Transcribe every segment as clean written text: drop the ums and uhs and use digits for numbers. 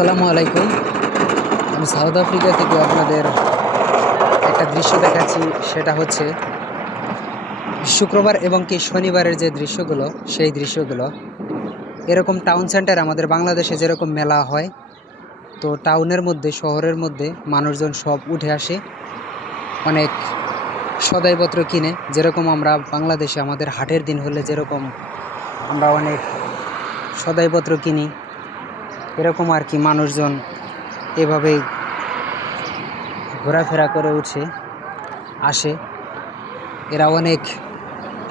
আসসালামু আলাইকুম। আমি সাউথ আফ্রিকা থেকে আপনাদের একটা দৃশ্য দেখাচ্ছি। সেটা হচ্ছে শুক্রবার এবং কি শনিবারের যে দৃশ্যগুলো, সেই দৃশ্যগুলো এরকম টাউন সেন্টার আমাদের বাংলাদেশে যেরকম মেলা হয়, তো টাউনের মধ্যে শহরের মধ্যে মানুষজন সব উঠে আসে অনেক সদাইপত্র কিনে। যেরকম আমরা বাংলাদেশে আমাদের হাটের দিন হলে যেরকম আমরা অনেক সদাইপত্র কিনি, এরকম আর কি মানুষজন এভাবেই ঘোরাফেরা করে আসে। এরা অনেক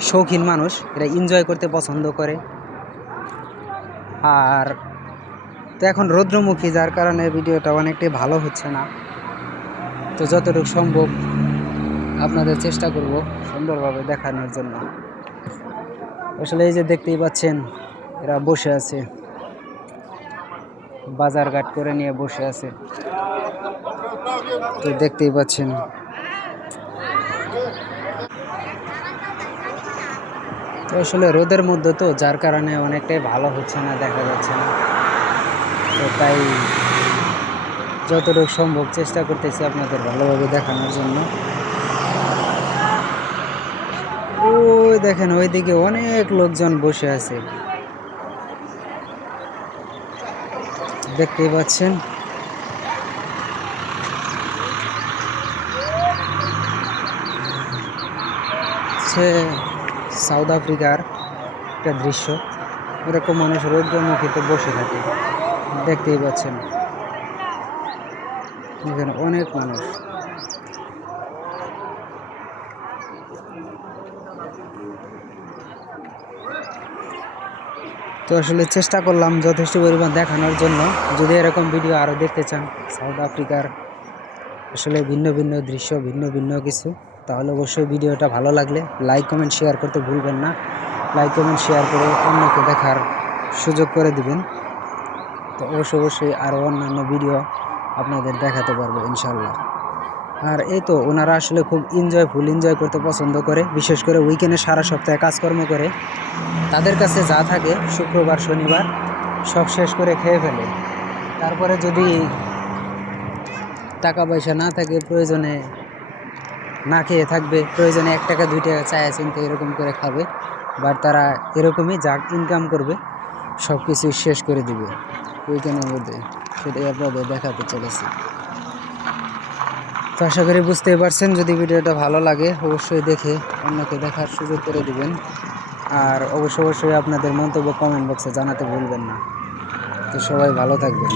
শৌখিন মানুষ, এরা এনজয় করতে পছন্দ করে। আর তো এখন রৌদ্রমুখী, যার কারণে ভিডিওটা অনেকটাই ভালো হচ্ছে না। তো যতটুকু সম্ভব আপনাদের চেষ্টা করব সুন্দরভাবে দেখানোর জন্য। আসলে এই যে দেখতেই পাচ্ছেন, এরা বসে আছে, বাজারঘাট করে নিয়ে বসে আছে। তো দেখতেই পাচ্ছেন, তো আসলে রোদের মধ্যে, তো যার কারণে অনেকটাই ভালো হচ্ছে না, দেখা যাচ্ছে না। তো তাই যতটুকু সম্ভব চেষ্টা করতেছি আপনাদের ভালোভাবে দেখানোর জন্য। ওই দেখেন, ওইদিকে অনেক লোকজন বসে আছে, দেখতেই পাচ্ছেন। সাউথ আফ্রিকার একটা দৃশ্য, এরকম মানুষ রৌদ্রমুখীতে বসে থাকে, দেখতেই পাচ্ছেন। এখানে অনেক মানুষ। তো আসলে চেষ্টা করলাম যথেষ্ট পরিমাণ দেখানোর জন্য। যদি এরকম ভিডিও আরও দেখতে চান সাউথ আফ্রিকার আসলে ভিন্ন ভিন্ন দৃশ্য, ভিন্ন ভিন্ন কিছু, তাহলে অবশ্যই ভিডিওটা ভালো লাগলে লাইক কমেন্ট শেয়ার করতে ভুলবেন না। লাইক কমেন্ট শেয়ার করে অন্যকে দেখার সুযোগ করে দিবেন। তো অবশ্যই আরও অন্যান্য ভিডিও আপনাদের দেখাতে পারবো ইনশাল্লাহ। আর এই তো ওনারা আসলে খুব ফুল এনজয় করতে পছন্দ করে, বিশেষ করে উইকেন্ডে সারা সপ্তাহে কাজকর্ম করে তাদের কাছে যা থাকে শুক্রবার শনিবার সব শেষ করে খেয়ে ফেলে। তারপরে যদি টাকা পয়সা না থাকে, প্রয়োজনে না খেয়ে থাকবে, প্রয়োজনে 1 টাকা 2 টাকা চায় চিনতে এরকম করে খাবে। বাট তারা এরকমই যা ইনকাম করবে সব কিছুই শেষ করে দিবে উইকেন্ডের মধ্যে। সেটাই আপনাদের দেখাতে চলেছি। তো আশা করি বুঝতেই পারছেন। যদি ভিডিওটা ভালো লাগে অবশ্যই দেখে অন্যকে দেখার সুযোগ করে দিবেন। আর অবশ্যই আপনাদের মন্তব্য কমেন্ট বক্সে জানাতে ভুলবেন না। তো সবাই ভালো থাকবেন।